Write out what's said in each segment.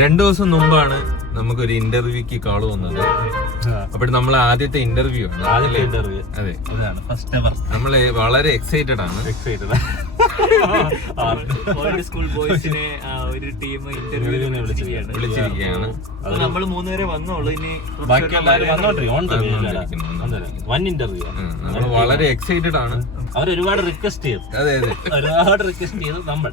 2 ദിവസം മുമ്പാണ് നമുക്കൊരു ഇന്റർവ്യൂക്ക് കാള് വന്നത്. അപ്പോൾ നമ്മൾ ആദ്യത്തെ ഇന്റർവ്യൂ ആണ്. അതെ, നമ്മള് വളരെ എക്സൈറ്റഡ് ആണ്. സ്കൂൾ ബോയ്സിനെ ഒരു ടീം ഇന്റർവ്യൂവിന് വിളിച്ചിരിക്കുകയാണ്. നമ്മൾ 3 പേരെ വന്നോളൂ. ഇനി നമ്മൾ വളരെ എക്സൈറ്റഡ് ആണ്. അവരൊരുപാട് റിക്വസ്റ്റ് ചെയ്തു. അതെ അതെ, ഒരുപാട് റിക്വസ്റ്റ് ചെയ്തു നമ്മൾ.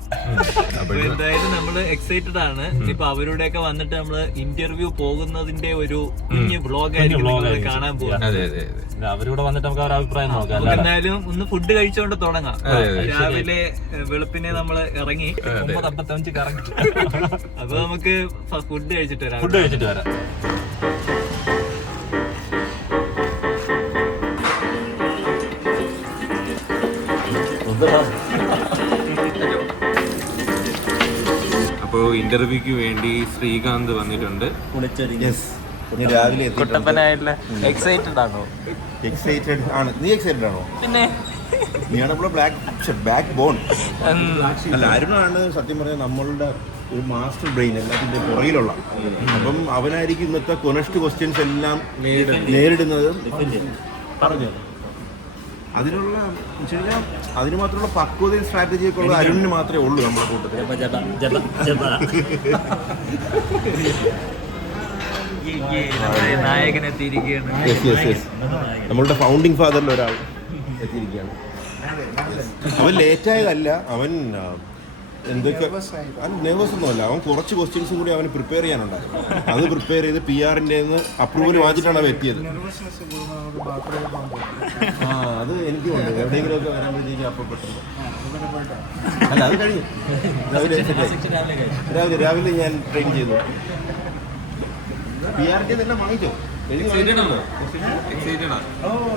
എന്തായാലും നമ്മള് എക്സൈറ്റഡ് ആണ്. ഇപ്പൊ അവരുടെയൊക്കെ വന്നിട്ട് നമ്മള് ഇന്റർവ്യൂ പോകുന്നതിന്റെ ഒരു കുഞ്ഞു ബ്ലോഗ് ആയിരിക്കും കാണാൻ പോകും. അതെ അതെ അതെ, അവരോട് വന്നിട്ട് നമുക്ക് അവരുടെ അഭിപ്രായം നോക്കാം. എന്തായാലും ഒന്ന് ഫുഡ് കഴിച്ചോണ്ട് തുടങ്ങാം. രാവിലെ വെളുപ്പിനെ നമ്മള് ഇറങ്ങി 9:55 കറങ്ങി. അപ്പൊ നമുക്ക് ഫുഡ് കഴിച്ചിട്ട് വരാം. അപ്പോ ഇന്റർവ്യൂക്ക് വേണ്ടി ശ്രീകാന്ത് വന്നിട്ടുണ്ട്. രാവിലെ എക്സൈറ്റഡ് ആണോ? എക്സൈറ്റഡ് ആണ്. നീ എക്സൈറ്റഡ് ആണോ? പിന്നെ നീയാണ് ബാക്ക് ബോൺ. അല്ല, അരുണാണ് സത്യം പറഞ്ഞാൽ നമ്മളുടെ ഒരു മാസ്റ്റർ ബ്രെയിൻ എല്ലാത്തിൻ്റെ പുറകിലുള്ള. അപ്പം അവനായിരിക്കും ഇന്നത്തെ കൊനസ്റ്റ് ക്വസ്റ്റ്യൻസ് എല്ലാം നേരിടുന്നത്. പറഞ്ഞു അതിനുള്ള അതിന് മാത്രമുള്ള പക്വതയും സ്ട്രാറ്റജിയൊക്കെ ഉള്ള അരുണിന് മാത്രമേ ഉള്ളൂ നമ്മുടെ കൂട്ടത്തിൽ. നായകനെത്തിയിരിക്കുകയാണ്. നമ്മളുടെ ഫൗണ്ടിങ് ഫാദറിൽ ഒരാൾ എത്തിയിരിക്കുകയാണ്. അവൻ ലേറ്റായതല്ല, അവൻ എന്തൊക്കെ നെർവസ് ഒന്നുമല്ല. അവൻ കുറച്ച് ക്വസ്റ്റ്യൻസും കൂടി അവന് പ്രിപ്പയർ ചെയ്യാനുണ്ടായിരുന്നു. അത് പ്രിപ്പയർ ചെയ്ത് PR-ന്റെ അപ്രൂവൽ വാങ്ങിച്ചിട്ടാണ് അവൻ എത്തിയത്. അത് എനിക്കുണ്ട്. എവിടെയെങ്കിലും ഒക്കെ വരാമ്പോഴത്തേക്ക് അപ്പോൾ പെട്ടെന്ന് അല്ല, അത് കഴിഞ്ഞു. രാവിലെ ഞാൻ ട്രെയിൻ ചെയ്തു. PR-ന്റെ തന്നെ വാങ്ങിച്ചോ?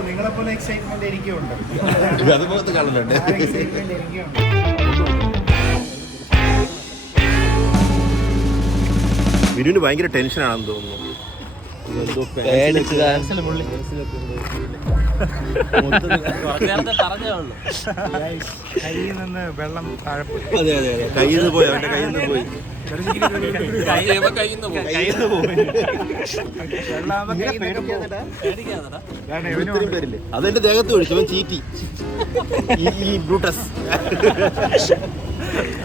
നിങ്ങളെപ്പോലെ എക്സൈറ്റ്മെന്റ് എനിക്കുണ്ട്. അതുപോലത്തെ കാണുന്നുണ്ട്. വിനുവിന് ഭയങ്കര ടെൻഷനാണെന്ന് തോന്നുന്നു. കയ്യിൽ നിന്ന് വെള്ളം താഴെപ്പോയി. അതെ അതെ അതെ, കയ്യിൽ നിന്ന് പോയി, അവന്റെ കയ്യിൽ നിന്ന് പോയി. അതെന്റെ ദേഹത്ത് ഒഴിച്ചു. അവൻ ചീറ്റി. ഈ ബ്രൂട്ടസ്.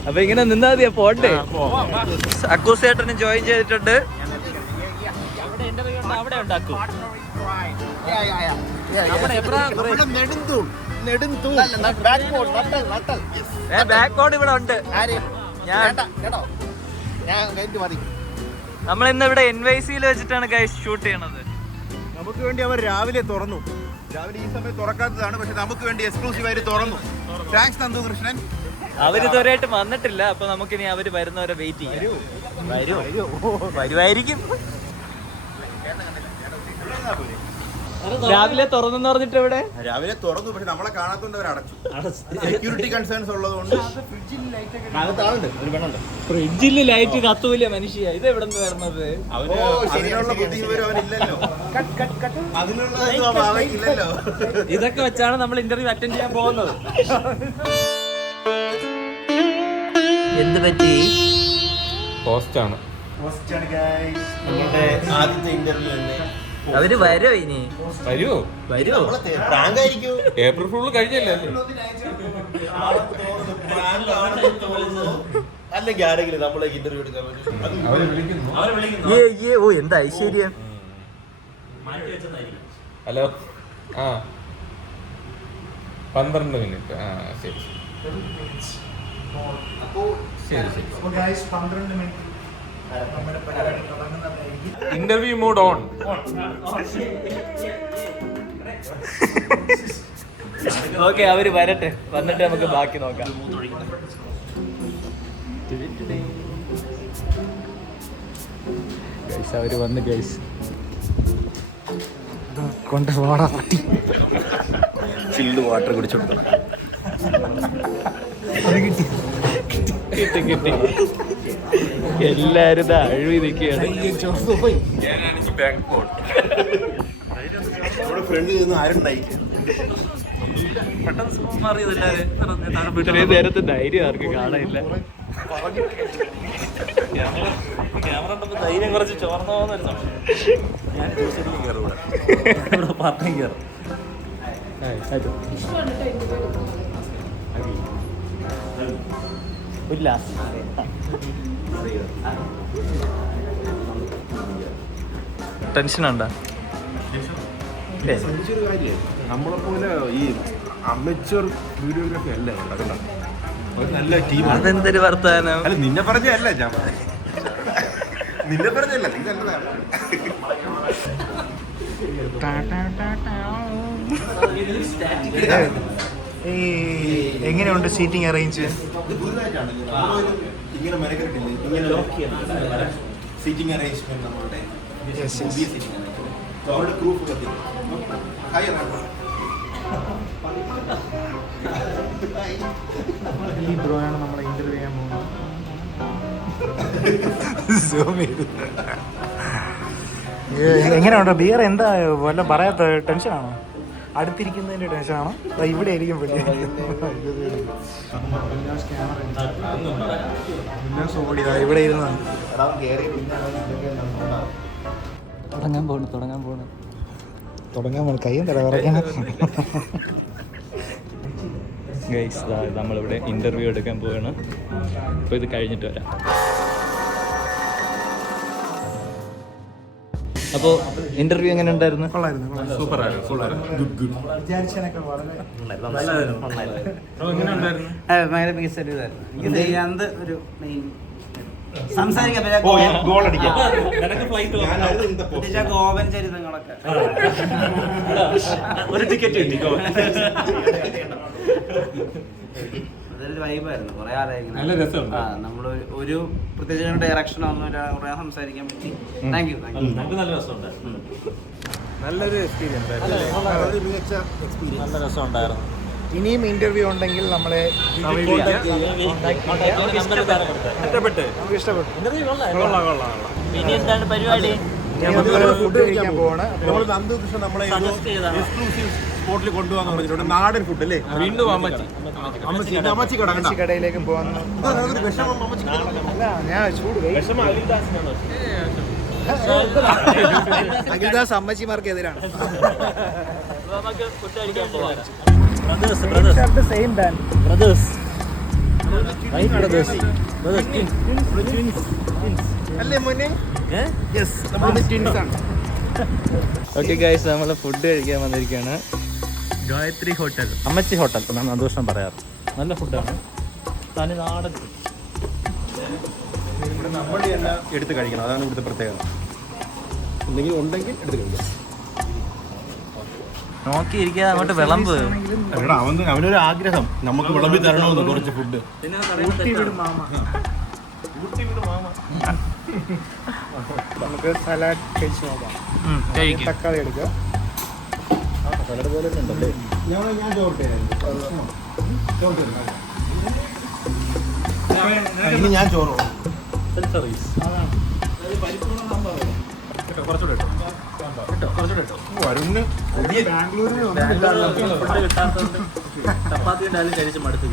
അപ്പൊ ഇങ്ങനെ നിന്നാ മതിയാ, പോട്ടെ. അക്കൂസേട്ടനും ജോയിൻ ചെയ്തിട്ടുണ്ട്. അവിടെ ഉണ്ടാക്കും ബാക്ക്ബോർഡ് ഇവിടെ ഉണ്ട്. നമ്മൾ ഇന്ന് ഇവിടെ NYC-യിൽ വെച്ചിട്ടാണ് ഗൈസ് ഷൂട്ട് ചെയ്യണത്. നമുക്ക് വേണ്ടി അവർ രാവിലെ തുറന്നു. രാവിലെ ഈ സമയത്ത് തുറക്കാത്തതാണ്, പക്ഷെ നമുക്ക് വേണ്ടി എക്സ്ക്ലൂസീവായിട്ട് തുറന്നു. താങ്ക്സ് നന്ദു കൃഷ്ണൻ. അവരിതുവരെയായിട്ട് വന്നിട്ടില്ല. അപ്പൊ നമുക്കിനി അവര് വരുന്നവരെ വെയിറ്റ് ചെയ്യാം. വരുമായിരിക്കും. രാവിലെ തുറന്നെന്ന് പറഞ്ഞിട്ട് ഇവിടെ രാവിലെ തുറന്നു, പക്ഷെ നമ്മളെ കാണാത്തോണ്ട് അവർ അടച്ചു. സെക്യൂരിറ്റി കൺസേൺസ് ഉള്ളതുകൊണ്ട്. ഫ്രിഡ്ജിൽ ലൈറ്റ് കത്തൂല മനുഷ്യ. ഇത് എവിടെ നിന്ന് വരുന്നത്? അതിനുള്ള ബുദ്ധി അവനില്ലല്ലോ. അതിനുള്ള ഇതൊക്കെ വെച്ചാണ് നമ്മൾ ഇന്റർവ്യൂ അറ്റൻഡ് ചെയ്യാൻ പോകുന്നത്. എന്ത് പറ്റി? പോസ്റ്റാണ്. ആദ്യത്തെ ഇന്റർവ്യൂ തന്നെ. അവര് വരോ? ഇനി വരുമോ? ഏപ്രിൽ ഫുൾ കഴിഞ്ഞല്ലേ? അല്ലെങ്കിൽ ആരെങ്കിലും നമ്മളെ ഇന്റർവ്യൂ എടുക്കാൻ ഓ, എന്താ ഐശ്വര്യം. Hello, 12 minute. ശരി ശരി ശരി. Interview mode on. ഓക്കെ, അവര് വരട്ടെ. വന്നിട്ട് നമുക്ക് ബാക്കി നോക്കാം. അവര് വന്ന് ഗൈസ് കൊണ്ട് വാടാ പറ്റി. ചില്ല് വാട്ടർ കുടിച്ചോട്ടെ. കിട്ടി. എല്ലാരും അഴിവി നിൽക്കുകയാണ്. ഫ്രണ്ടിൽ നിന്ന് ആരുണ്ടായിരിക്കും. പെട്ടെന്ന് സുഖം മാറിയതല്ലാതെ ഇത്രയും നേരത്തെ ധൈര്യം ആർക്ക് കാണാനില്ല. ക്യാമറ ഉണ്ടപ്പോൾ ധൈര്യം കുറച്ച് ചോർന്നു പോകുന്നൊരു സംശയം. ഞാൻ ശരിക്കും കയറും ഇവിടെ പാർട്ടി കയറും. ഇല്ല ടെൻഷനുണ്ടോ? ശ്രദ്ധിച്ചൊരു കാര്യമേ, നമ്മളെപ്പോലെ ഈ അമച്വർ വീഡിയോഗ്രാഫി അല്ല അതുകൊണ്ടാണ് നല്ല ടീം. അതെന്തൊരു വർത്താനം. അല്ല നിന്നെ പറഞ്ഞല്ല ഞാൻ നിന്നെ പറഞ്ഞല്ല നീ നല്ലതാണ്. എങ്ങനെയുണ്ട് സീറ്റിംഗ് അറേഞ്ച്? ഇത് പുതുതായിട്ടാണ് ഇങ്ങനെ മെനക്കെട്ടില്ല, ഇങ്ങനെ സീറ്റിംഗ് അറേഞ്ച്മെന്റ് നമ്മളുടെ പുതിയ സീറ്റിംഗ് അവരുടെ ഗ്രൂപ്പ് കത്തി ഈ ബ്രോയാണ് നമ്മളെ ഇന്റർവ്യൂ ചെയ്യാൻ പോകുന്നത്. എങ്ങനെയുണ്ടോ ബിയർ? എന്താ വല്ല പറയാത്ത ടെൻഷനാണോ? അടുത്തിരിക്കുന്നതിന്റെ ടെൻഷനാണോ? ഇവിടെ ആയിരിക്കും ഇവിടെ ഇരുന്നാണ്. തുടങ്ങാൻ പോണു കയ്യും തല പറയണം. ഗൈസ് നമ്മളിവിടെ ഇന്റർവ്യൂ എടുക്കാൻ പോവാണ്. അപ്പോൾ ഇത് കഴിഞ്ഞിട്ട് വരാം. അപ്പോൾ ഇന്റർവ്യൂ എങ്ങനെ ഉണ്ടായിരുന്നു? ഭയങ്കര മികച്ച ഒരു ഇതായിരുന്നു. എനിക്ക് ചെയ്യാവുന്നത് ഒരു മെയിൻ സംസാരിക്കാൻ ഗോവൻ ചരിത്രങ്ങളൊക്കെ ഒരു ടിക്കറ്റ് കിട്ടി. അതൊരു വൈബായിരുന്നു. കുറെ ആലോചിക്കുന്നത് നമ്മൾ ഒരു പ്രത്യേകിച്ച് ഡയറക്ഷനോ ഒന്നുമില്ല, കുറെ സംസാരിക്കാൻ പറ്റി. Thank you. നമുക്ക് നല്ല രസമുണ്ടായിരുന്നു. നല്ലൊരു എക്സ്പീരിയൻസ് ആയിരുന്നു. നല്ല രസമുണ്ടായിരുന്നു. ഇനിയും ഇന്റർവ്യൂ ഉണ്ടെങ്കിൽ നമ്മളെ ഇഷ്ടപ്പെട്ടു. ഇനി എന്താണ് പരിപാടി? ഫുഡ് കഴിക്കാൻ പോവാണ്. നമ്മൾ നന്ദുകൃഷ്ണൻ നമ്മളെ എക്സ്ക്ലൂസീവ് സ്പോട്ടിൽ കൊണ്ടുപോകാൻ പറഞ്ഞിട്ടുണ്ട്. നാടൻ ഫുഡ് അല്ലേ? വീണ്ടും അമ്മച്ചി അമ്മച്ചി കട കണ്ട കടയിലേക്കും പോകാൻ. വിഷമം അമ്മച്ചി അല്ല ഞാൻ ചൂട് അഖിൽദാസ് അമ്മച്ചിമാർക്ക് എതിരാണ്. സെയിം ബാൻഡ് അല്ലേ മോനെ? യെസ്, നമ്മൾ ട്വിൻസ് ആണ്. ഓക്കെ ഗൈസ്, നമ്മൾ ഫുഡ് കഴിക്കാൻ വന്നിരിക്കുകയാണ്. ഗായത്രി ഹോട്ടൽ, അമ്മച്ചി ഹോട്ടൽ എന്നാണ് സന്തോഷം പറയാറ്. നല്ല ഫുഡാണ്, തനി നാടൻ ഫുഡ്. ഇവിടെ നമ്മളുടെ എല്ലാം എടുത്ത് കഴിക്കണം, അതാണ് ഇവിടുത്തെ പ്രത്യേകത. എന്തെങ്കിലും ഉണ്ടെങ്കിൽ എടുത്ത് കഴിക്കാം. നോക്കിയിരിക്കാതെ അങ്ങോട്ട് വിളമ്പ്. അവനൊരു ആഗ്രഹം നമുക്ക് വിളമ്പി തരണമെന്ന് കുറച്ച് ഫുഡ്. നമുക്ക് സലാഡ് കഴിച്ച് നോക്കാം. തക്കാളി എടുക്കുക. സലാഡ് പോലെ ഉണ്ടല്ലേ? ഞാൻ ചോർട്ടെ ഇനി ഞാൻ ചോറോ ചപ്പാത്തി ഉണ്ടായാലും കഴിച്ച് മടുത്തു.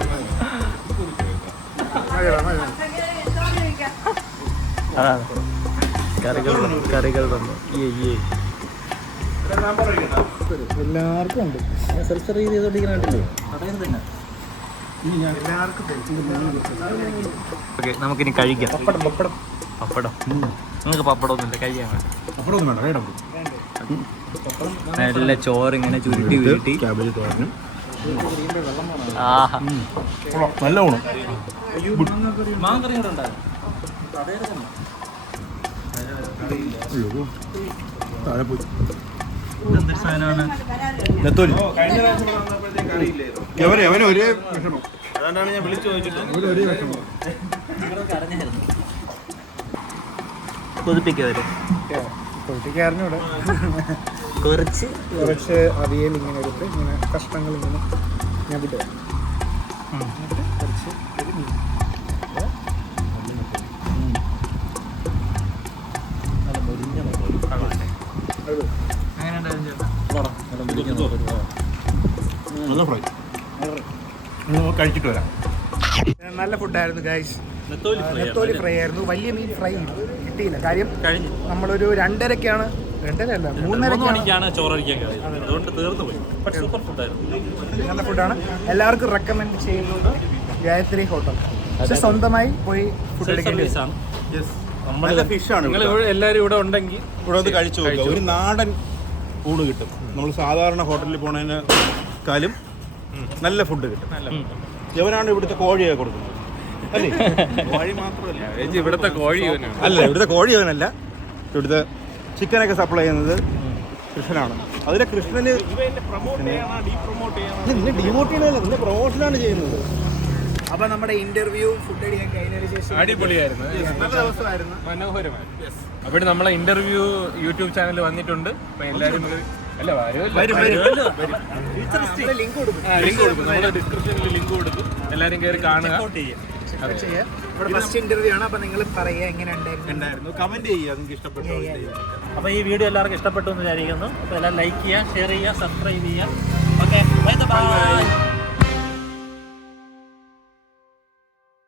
കറികൾ വന്നു. എല്ലാവർക്കും ഉണ്ട്. Self service ചെയ്തോണ്ടിരിക്കുന്നില്ലേ? ഓക്കെ, നമുക്കിനി കഴിക്കാം. പപ്പടം നിങ്ങൾക്ക് പപ്പടമൊന്നുമില്ല, കഴിക്കാൻ വേണ്ട. നല്ല ചോറ് ഇങ്ങനെ ചുരുട്ടി വീട്ടി. ക്യാബേജ് തോരനും ആഹാ, നല്ല ഊണം. മാങ്ങറി കൂടെ ഉണ്ടായിരുന്നു. താഴെ പോയി ഇതെന്തൊരു സാധനമാണ്? അവന് ഒരേ വിഷമം, അതുകൊണ്ടാണ് ഞാൻ വിളിച്ചു ചോദിച്ചിട്ട്. ഒരേ വിഷമം. കൊതിപ്പിക്കവര് പൊളിറ്റിക്കാരനൂടെ കുറച്ച് അവിയൽ ഇങ്ങനെ എടുത്ത് ഇങ്ങനെ കഷ്ണങ്ങൾ ഇങ്ങനെ ഞാൻ വിട്ടു. എന്നിട്ട് കുറച്ച് ഒരു മീൻ. നല്ല ഫ്രൈ. കഴിച്ചിട്ട് വരാം. നല്ല ഫുഡായിരുന്നു ഗൈസ്. നെത്തോലി ഫ്രൈ ആയിരുന്നു. വലിയ മീൻ ഫ്രൈ കിട്ടിയില്ല. കാര്യം നമ്മളൊരു 2:30-ക്കാണ് 3:30-ക്കാണ് ചോറടിക്കാൻ കഴിയും. അതുകൊണ്ട് തീർന്നു പോയി. സൂപ്പർ ഫുഡായിരുന്നു. നല്ല ഫുഡാണ്. എല്ലാവർക്കും റെക്കമെൻഡ് ചെയ്യുന്നുണ്ട് ഗായത്രി ഹോട്ടൽ. പക്ഷെ സ്വന്തമായി പോയി ഫുഡ് എടുക്കേണ്ടി വരും. നല്ല ഫിഷാണ്. നിങ്ങൾ എല്ലാവരും ഇവിടെ ഉണ്ടെങ്കിൽ ഇവിടെ വന്ന് കഴിച്ചു നോക്കുക. ഒരു നാടൻ ഊണ് കിട്ടും. നമ്മൾ സാധാരണ ഹോട്ടലിൽ പോണതിനെക്കാളും നല്ല ഫുഡ് കിട്ടും. ഇവനാണ് ഇവിടുത്തെ കോഴിയൊക്കെ കൊടുക്കുന്നത് അല്ലേ? കോഴി മാത്രമല്ല, ഇവിടുത്തെ കോഴി അല്ല, ഇവിടുത്തെ കോഴി അവനല്ല. ഇവിടുത്തെ ചിക്കനൊക്കെ സപ്ലൈ ചെയ്യുന്നത് കൃഷ്ണനാണ്. അതിലെ കൃഷ്ണന് നിന്നെ ഡിമോട്ട് ചെയ്യണമല്ല, നിന്നെ പ്രൊമോഷനാണ് ചെയ്യുന്നത്. അപ്പൊ നമ്മുടെ ഇന്റർവ്യൂ ഫുഡ് അടിക്കാൻ കഴിഞ്ഞതിന് ശേഷം അടിപൊളിയായിരുന്നു, നല്ല ദിവസമായിരുന്നു, മനോഹരമായിരുന്നു. അപ്പോൾ നമ്മളെ ഇന്റർവ്യൂ യൂട്യൂബ് ചാനൽ വന്നിട്ടുണ്ട്. അപ്പൊ എല്ലാവരും ലിങ്ക് കൊടുക്കും. ലിങ്ക് കൊടുക്കും, നമ്മുടെ ഡിസ്ക്രിപ്ഷനിൽ ലിങ്ക് കൊടുക്കും. എല്ലാവരും കയറി കാണുക. ഇവിടെ ഫസ്റ്റ് ഇന്റർവ്യൂ ആണ്. അപ്പൊ നിങ്ങൾ പറയുക എങ്ങനെ ഉണ്ടായിരുന്നു, കമന്റ് ചെയ്യുക നിങ്ങൾക്ക് ഇഷ്ടപ്പെട്ടു. അപ്പോൾ ഈ വീഡിയോ എല്ലാവർക്കും ഇഷ്ടപ്പെട്ടു എന്ന് വിചാരിക്കുന്നു. അപ്പോൾ എല്ലാം ലൈക്ക് ചെയ്യുക, ഷെയർ ചെയ്യുക, സബ്സ്ക്രൈബ് ചെയ്യുക. Okay, by.